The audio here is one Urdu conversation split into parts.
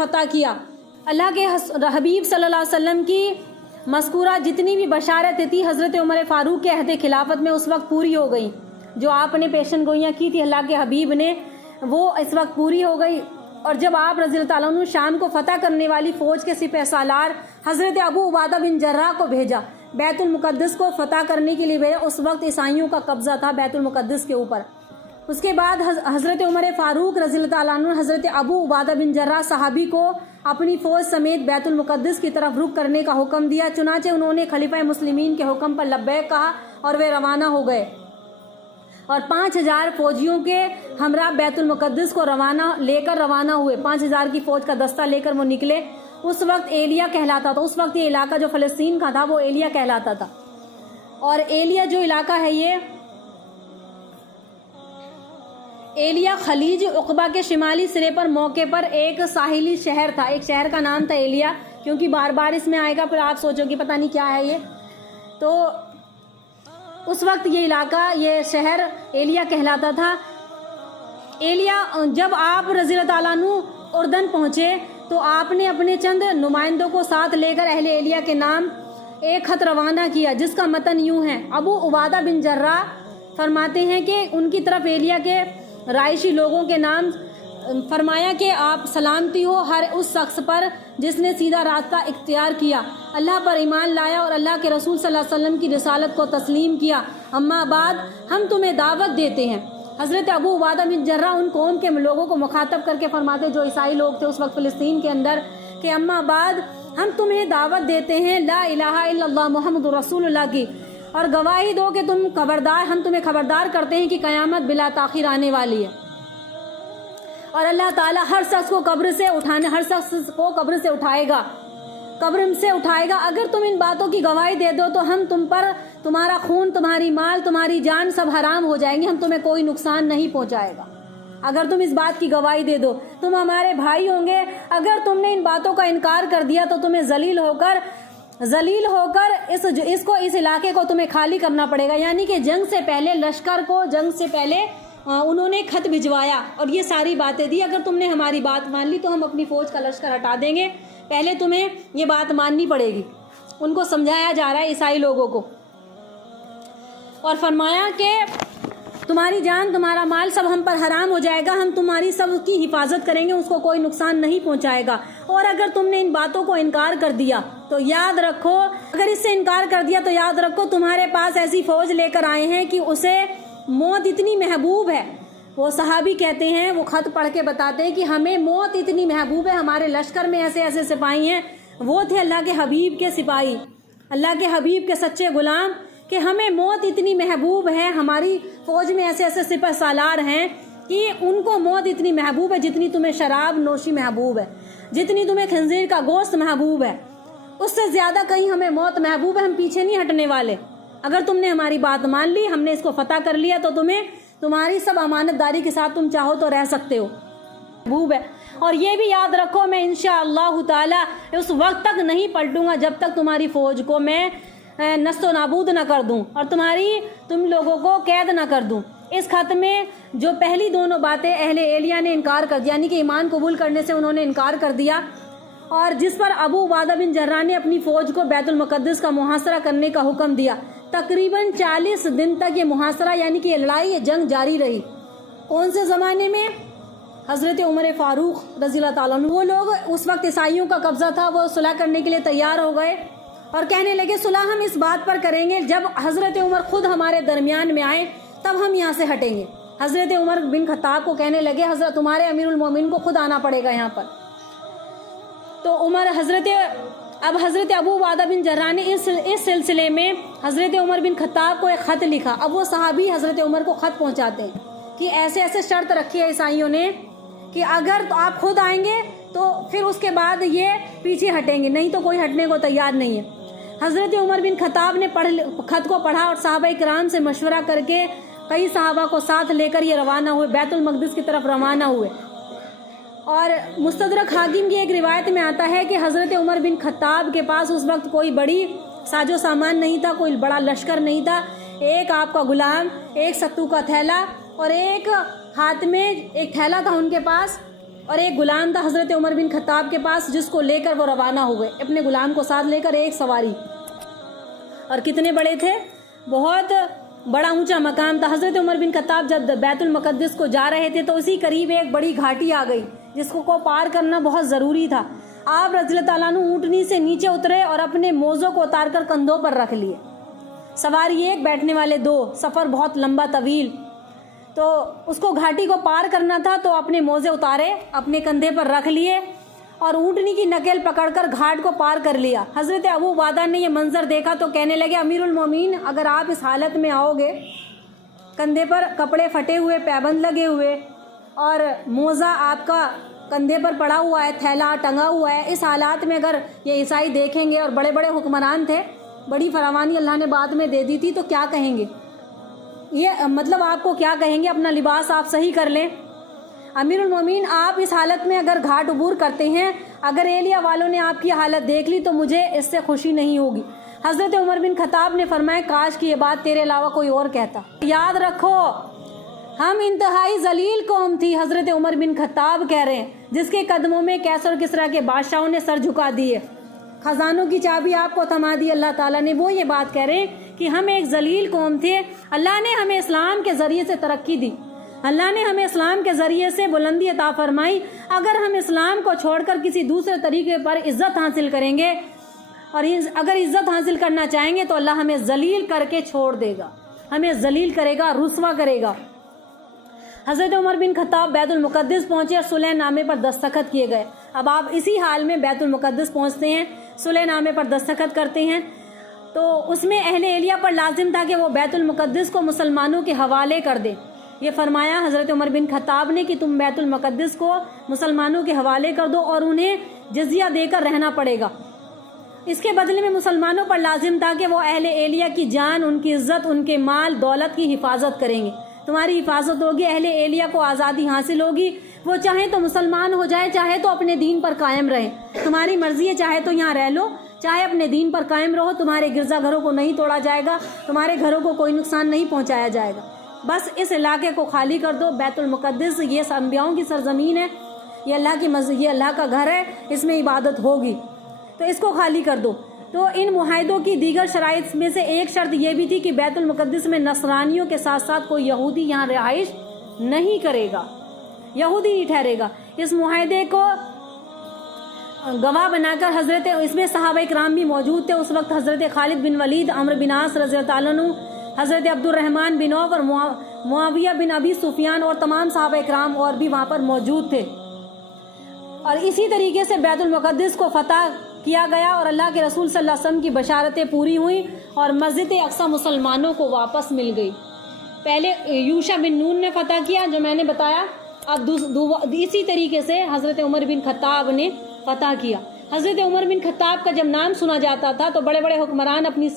فتح کیا۔ اللہ کے حبیب صلی اللہ علیہ وسلم کی مذکورہ جتنی بھی بشارتیں تھی حضرت عمر فاروق کے عہد خلافت میں اس وقت پوری ہو گئی، جو آپ نے پیشن گوئیاں کی تھی اللہ کے حبیب نے وہ اس وقت پوری ہو گئی۔ اور جب آپ رضی اللہ تعالیٰ عنہ شام کو فتح کرنے والی فوج کے سپہ سالار حضرت ابو عبیدہ بن جراح کو بھیجا، بیت المقدس کو فتح کرنے کے لیے بھیجا، اس وقت عیسائیوں کا قبضہ تھا بیت المقدس کے اوپر۔ اس کے بعد حضرت عمر فاروق رضی اللہ تعالیٰ عنہ حضرت ابو عبیدہ بن جراح صحابی کو اپنی فوج سمیت بیت المقدس کی طرف رخ کرنے کا حکم دیا، چنانچہ انہوں نے خلیفہ مسلمین کے حکم پر لبیک کہا اور وہ روانہ ہو گئے، اور 5000 فوجیوں کے ہمراہ بیت المقدس کو لے کر روانہ ہوئے۔ 5000 کی فوج کا دستہ لے کر وہ نکلے۔ اس وقت ایلیا کہلاتا تھا، اس وقت یہ علاقہ جو فلسطین کا تھا وہ ایلیا کہلاتا تھا، اور ایلیا جو علاقہ ہے یہ ایلیا خلیج عقبہ کے شمالی سرے پر موقع پر ایک ساحلی شہر تھا، ایک شہر کا نام تھا ایلیا، کیونکہ بار بار اس میں آئے گا پھر آپ سوچو کہ پتہ نہیں کیا ہے یہ، تو اس وقت یہ علاقہ یہ شہر ایلیا کہلاتا تھا۔ ایلیا جب آپ رضی اللہ تعالیٰ عنہ اردن پہنچے تو آپ نے اپنے چند نمائندوں کو ساتھ لے کر اہل ایلیا کے نام ایک خط روانہ کیا، جس کا متن یوں ہے۔ ابو عبیدہ بن جراح فرماتے ہیں کہ ان کی طرف ایلیا کے رائشی لوگوں کے نام فرمایا کہ آپ سلامتی ہو ہر اس شخص پر جس نے سیدھا راستہ اختیار کیا، اللہ پر ایمان لایا اور اللہ کے رسول صلی اللہ علیہ وسلم کی رسالت کو تسلیم کیا، اما بعد ہم تمہیں دعوت دیتے ہیں۔ حضرت ابو عبیدہ بن جراح ان قوم کے لوگوں کو مخاطب کر کے فرماتے جو عیسائی لوگ تھے اس وقت فلسطین کے اندر کہ اما بعد ہم تمہیں دعوت دیتے ہیں لا الہ الا اللہ محمد رسول اللہ کی، اور گواہی دو کہ ہم تمہیں خبردار کرتے ہیں کہ قیامت بلا تاخیر آنے والی ہے، اور اللہ تعالیٰ ہر شخص کو قبر سے اٹھائے گا۔ اگر تم ان باتوں کی گواہی دے دو تو ہم تم پر تمہارا خون، تمہاری مال، تمہاری جان سب حرام ہو جائیں گے، ہم تمہیں کوئی نقصان نہیں پہنچائے گا اگر تم اس بات کی گواہی دے دو، تم ہمارے بھائی ہوں گے۔ اگر تم نے ان باتوں کا انکار کر دیا تو تمہیں ذلیل ہو کر اس علاقے کو تمہیں خالی کرنا پڑے گا۔ یعنی کہ جنگ سے پہلے لشکر کو انہوں نے خط بھجوایا اور یہ ساری باتیں دی، اگر تم نے ہماری بات مان لی تو ہم اپنی فوج کا لشکر ہٹا دیں گے، پہلے تمہیں یہ بات ماننی پڑے گی۔ ان کو سمجھایا جا رہا ہے عیسائی لوگوں کو، اور فرمایا کہ تمہاری جان، تمہارا مال سب ہم پر حرام ہو جائے گا، ہم تمہاری سب کی حفاظت کریں گے، اس کو کوئی نقصان نہیں پہنچائے گا، اور اگر تم نے ان باتوں کو انکار کر دیا تو یاد رکھو، تمہارے پاس ایسی فوج لے کر آئے ہیں کہ اسے موت اتنی محبوب ہے۔ وہ صحابی کہتے ہیں، وہ خط پڑھ کے بتاتے ہیں کہ ہمیں موت اتنی محبوب ہے، ہمارے لشکر میں ایسے ایسے سپاہی ہیں، وہ تھے اللہ کے حبیب کے سپاہی، اللہ کے حبیب کے سچے غلام، کہ ہمیں موت اتنی محبوب ہے، ہماری فوج میں ایسے ایسے سپہ سالار ہیں کہ ان کو موت اتنی محبوب ہے جتنی تمہیں شراب نوشی محبوب ہے، جتنی تمہیں خنزیر کا گوشت محبوب ہے، اس سے زیادہ کہیں ہمیں موت محبوب ہے، ہم پیچھے نہیں ہٹنے والے۔ اگر تم نے ہماری بات مان لی، ہم نے اس کو فتح کر لیا، تو تمہاری سب امانت داری کے ساتھ تم چاہو تو رہ سکتے ہو، محبوب ہے۔ اور یہ بھی یاد رکھو، میں انشاءاللہ تعالی اس وقت تک نہیں پلٹوں گا جب تک تمہاری فوج کو میں نست و نابود نہ کر دوں اور تم لوگوں کو قید نہ کر دوں۔ اس خط میں جو پہلی دونوں باتیں اہل ایلیا نے انکار کر دیا، یعنی کہ ایمان قبول کرنے سے انہوں نے انکار کر دیا، اور جس پر ابو عبیدہ بن جراح نے اپنی فوج کو بیت المقدس کا محاصرہ کرنے کا حکم دیا، تقریباً 40 دن تک یہ محاصرہ یعنی کہ لڑائی جنگ جاری رہی۔ کون سے زمانے میں؟ حضرت عمر فاروق رضی اللہ تعالیٰ عنہ۔ وہ لوگ اس وقت عیسائیوں کا قبضہ تھا، وہ صلح کرنے کے لیے تیار ہو گئے اور کہنے لگے صلح ہم اس بات پر کریں گے جب حضرت عمر خود ہمارے درمیان میں آئے تب ہم یہاں سے ہٹیں گے۔ حضرت عمر بن خطاب کو کہنے لگے حضرت تمہارے امیر المومنین کو خود آنا پڑے گا یہاں پر۔ تو حضرت ابو عبیدہ بن جراح نے اس سلسلے میں حضرت عمر بن خطاب کو ایک خط لکھا۔ اب وہ صحابی حضرت عمر کو خط پہنچاتے ہیں کہ ایسے ایسے شرط رکھی ہے عیسائیوں نے کہ اگر تو آپ خود آئیں گے تو پھر اس کے بعد یہ پیچھے ہٹیں گے، نہیں تو کوئی ہٹنے کو تیار نہیں ہے۔ حضرت عمر بن خطاب نے خط کو پڑھا اور صحابہ کرام سے مشورہ کر کے کئی صحابہ کو ساتھ لے کر یہ روانہ ہوئے، بیت المقدس کی طرف روانہ ہوئے۔ اور مستدرک حاکم کی ایک روایت میں آتا ہے کہ حضرت عمر بن خطاب کے پاس اس وقت کوئی بڑی ساز و سامان نہیں تھا، کوئی بڑا لشکر نہیں تھا، ایک آپ کا غلام، ایک ستو کا تھیلا اور ایک ہاتھ میں ایک تھیلا تھا ان کے پاس، اور ایک غلام تھا حضرت عمر بن خطاب کے پاس، جس کو لے کر وہ روانہ ہوئے، اپنے غلام کو ساتھ لے کر ایک سواری. اور کتنے بڑے تھے، بہت بڑا اونچا مقام تھا. حضرت عمر بن خطاب جب بیت المقدس کو جا رہے تھے تو اسی قریب ایک بڑی گھاٹی آ گئی جس کو پار کرنا بہت ضروری تھا. آپ رضی اللہ تعالیٰ عنہ اونٹنی سے نیچے اترے اور اپنے موزوں کو اتار کر کندھوں پر رکھ لیے. سواری ایک، بیٹھنے والے دو. سفر بہت لمبا طویل، تو اس کو گھاٹی کو پار کرنا تھا تو اپنے موزے اتارے، اپنے کندھے پر رکھ لیے اور اونٹنی کی نکیل پکڑ کر گھاٹ کو پار کر لیا. حضرت ابو عبیدہ نے یہ منظر دیکھا تو کہنے لگے، امیر المومنین اگر آپ اس حالت میں آؤ گے، کندھے پر کپڑے پھٹے ہوئے، پیبند لگے ہوئے اور موزہ آپ کا کندھے پر پڑا ہوا ہے، تھیلا ٹنگا ہوا ہے، اس حالات میں اگر یہ عیسائی دیکھیں گے، اور بڑے بڑے حکمران تھے، بڑی فراوانی اللہ نے بعد میں دے دی تھی، تو کیا کہیں گے؟ یہ مطلب آپ کو کیا کہیں گے؟ اپنا لباس آپ صحیح کر لیں. امیر المومنین آپ اس حالت میں اگر گھاٹ عبور کرتے ہیں، اگر ایلیا والوں نے آپ کی حالت دیکھ لی تو مجھے اس سے خوشی نہیں ہوگی. حضرت عمر بن خطاب نے فرمایا، کاش کی یہ بات تیرے علاوہ کوئی اور کہتا. یاد رکھو ہم انتہائی ذلیل قوم تھی، حضرت عمر بن خطاب کہہ رہے ہیں، جس کے قدموں میں کیسر اور کسریٰ کے بادشاہوں نے سر جھکا دیے، خزانوں کی چابی آپ کو تھما دی اللہ تعالیٰ نے. وہ یہ بات کہہ رہے ہیں کہ ہم ایک ذلیل قوم تھے، اللہ نے ہمیں اسلام کے ذریعے سے ترقی دی، اللہ نے ہمیں اسلام کے ذریعے سے بلندی عطا فرمائی. اگر ہم اسلام کو چھوڑ کر کسی دوسرے طریقے پر عزت حاصل کریں گے اور اگر عزت حاصل کرنا چاہیں گے تو اللہ ہمیں ذلیل کر کے چھوڑ دے گا، ہمیں ذلیل کرے گا، رسوا کرے گا. حضرت عمر بن خطاب بیت المقدس پہنچے اور صلح نامے پر دستخط کیے گئے. اب آپ اسی حال میں بیت المقدس پہنچتے ہیں، صلح نامے پر دستخط کرتے ہیں، تو اس میں اہل ایلیا پر لازم تھا کہ وہ بیت المقدس کو مسلمانوں کے حوالے کر دیں. یہ فرمایا حضرت عمر بن خطاب نے کہ تم بیت المقدس کو مسلمانوں کے حوالے کر دو اور انہیں جزیہ دے کر رہنا پڑے گا. اس کے بدلے میں مسلمانوں پر لازم تھا کہ وہ اہل ایلیا کی جان، ان کی عزت، ان کے مال دولت کی حفاظت کریں گے. تمہاری حفاظت ہوگی، اہل ایلیا کو آزادی حاصل ہوگی، وہ چاہیں تو مسلمان ہو جائے، چاہے تو اپنے دین پر قائم رہیں، تمہاری مرضی ہے، چاہے تو یہاں رہ لو، چاہے اپنے دین پر قائم رہو. تمہارے گرجا گھروں کو نہیں توڑا جائے گا، تمہارے گھروں کو کوئی نقصان نہیں پہنچایا جائے گا، بس اس علاقے کو خالی کر دو. بیت المقدس یہ انبیاؤں کی سرزمین ہے، یہ اللہ کا گھر ہے، اس میں عبادت ہوگی، تو اس کو خالی کر دو. تو ان معاہدوں کی دیگر شرائط میں سے ایک شرط یہ بھی تھی کہ بیت المقدس میں نصرانیوں کے ساتھ ساتھ کوئی یہودی یہاں رہائش نہیں کرے گا، یہودی نہیں ٹھہرے گا. اس معاہدے کو گواہ بنا کر اس میں صحابہ کرام بھی موجود تھے. اس وقت حضرت خالد بن ولید، عمرو بن عاص رضی اللہ تعالیٰ عنہ، حضرت عبد الرحمن بن عوف اور معاویہ بن ابی سفیان اور تمام صحابہ کرام اور بھی وہاں پر موجود تھے. اور اسی طریقے سے بیت المقدس کو فتح کیا گیا اور اللہ کے رسول صلی اللہ علیہ وسلم کی بشارتیں پوری ہوئیں اور مسجد اقصی مسلمانوں کو واپس مل گئی. پہلے یوشع بن نون نے فتح کیا جو میں نے بتایا، اب اسی طریقے سے حضرت عمر بن خطاب نے فتح کیا. حضرت عمر بن خطاب کا جب نام سنا جاتا تھا تو بڑے بڑے حکمران اپنی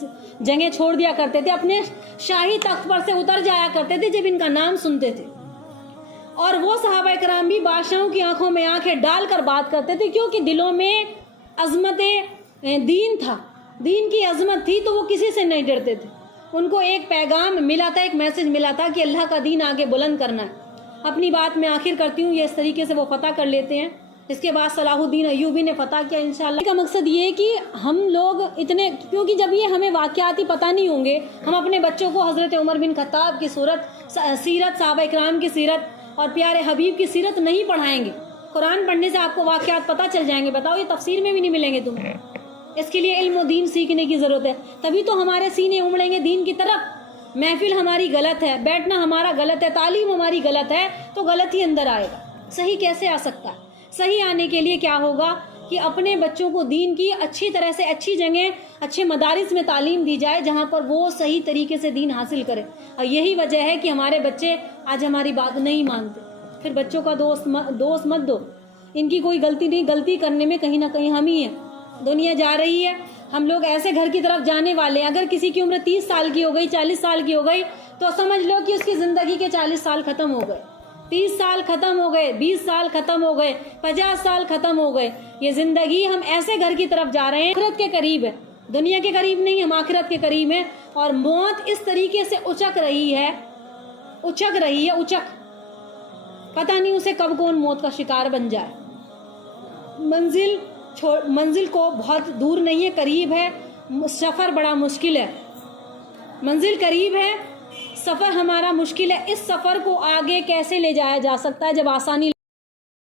جگہیں چھوڑ دیا کرتے تھے، اپنے شاہی تخت پر سے اتر جایا کرتے تھے جب ان کا نام سنتے تھے. اور وہ صحابہ کرام بھی بادشاہوں کی آنکھوں میں آنکھیں ڈال کر بات کرتے تھے، کیونکہ دلوں میں عظمت دین تھا، دین کی عظمت تھی، تو وہ کسی سے نہیں ڈرتے تھے. ان کو ایک پیغام ملا تھا، ایک میسج ملا تھا کہ اللہ کا دین آگے بلند کرنا ہے. اپنی بات میں آخر کرتی ہوں، یہ اس طریقے سے وہ فتح کر لیتے ہیں. اس کے بعد صلاح الدین ایوبی نے فتح کیا. انشاءاللہ کا مقصد یہ ہے کہ ہم لوگ اتنے، کیونکہ جب یہ ہمیں واقعات ہی پتہ نہیں ہوں گے، ہم اپنے بچوں کو حضرت عمر بن خطاب کی سیرت، صحابہ اکرام کی سیرت اور پیارے حبیب کی سیرت نہیں پڑھائیں گے. قرآن پڑھنے سے آپ کو واقعات پتہ چل جائیں گے. بتاؤ، یہ تفسیر میں بھی نہیں ملیں گے تمہیں. اس کے لیے علم و دین سیکھنے کی ضرورت ہے، تبھی تو ہمارے سینے امڑیں گے دین کی طرف. محفل ہماری غلط ہے، بیٹھنا ہمارا غلط ہے، تعلیم ہماری غلط ہے، تو غلط ہی اندر آئے گا. صحیح کیسے آ سکتا ہے؟ صحیح آنے کے لیے کیا ہوگا کہ اپنے بچوں کو دین کی اچھی طرح سے، اچھی جگہ، اچھے مدارس میں تعلیم دی جائے جہاں پر وہ صحیح طریقے سے دین حاصل کرے. اور یہی وجہ ہے کہ ہمارے بچے آج ہماری بات نہیں مانتے. پھر بچوں کا دوست مت دو، ان کی کوئی غلطی نہیں، غلطی کرنے میں کہیں نہ کہیں ہم ہی ہیں. دنیا جا رہی ہے، ہم لوگ ایسے گھر کی طرف جانے والے ہیں. اگر کسی کی عمر 30 سال کی ہو گئی، 40 سال کی ہو گئی، تو سمجھ لو کہ اس کی زندگی کے 40 سال ختم ہو گئے، 30 سال ختم ہو گئے، 20 سال ختم ہو گئے، 50 سال ختم ہو گئے. یہ زندگی ہم ایسے گھر کی طرف جا رہے ہیں، آخرت کے قریب ہے، دنیا کے قریب نہیں، ہم آخرت کے قریب ہیں. اور موت اس طریقے سے اچک رہی ہے. پتہ نہیں اسے کب کون موت کا شکار بن جائے. منزل کو بہت دور نہیں ہے، قریب ہے. سفر بڑا مشکل ہے. منزل قریب ہے، سفر ہمارا مشکل ہے. اس سفر کو آگے کیسے لے جایا جا سکتا ہے جب آسانی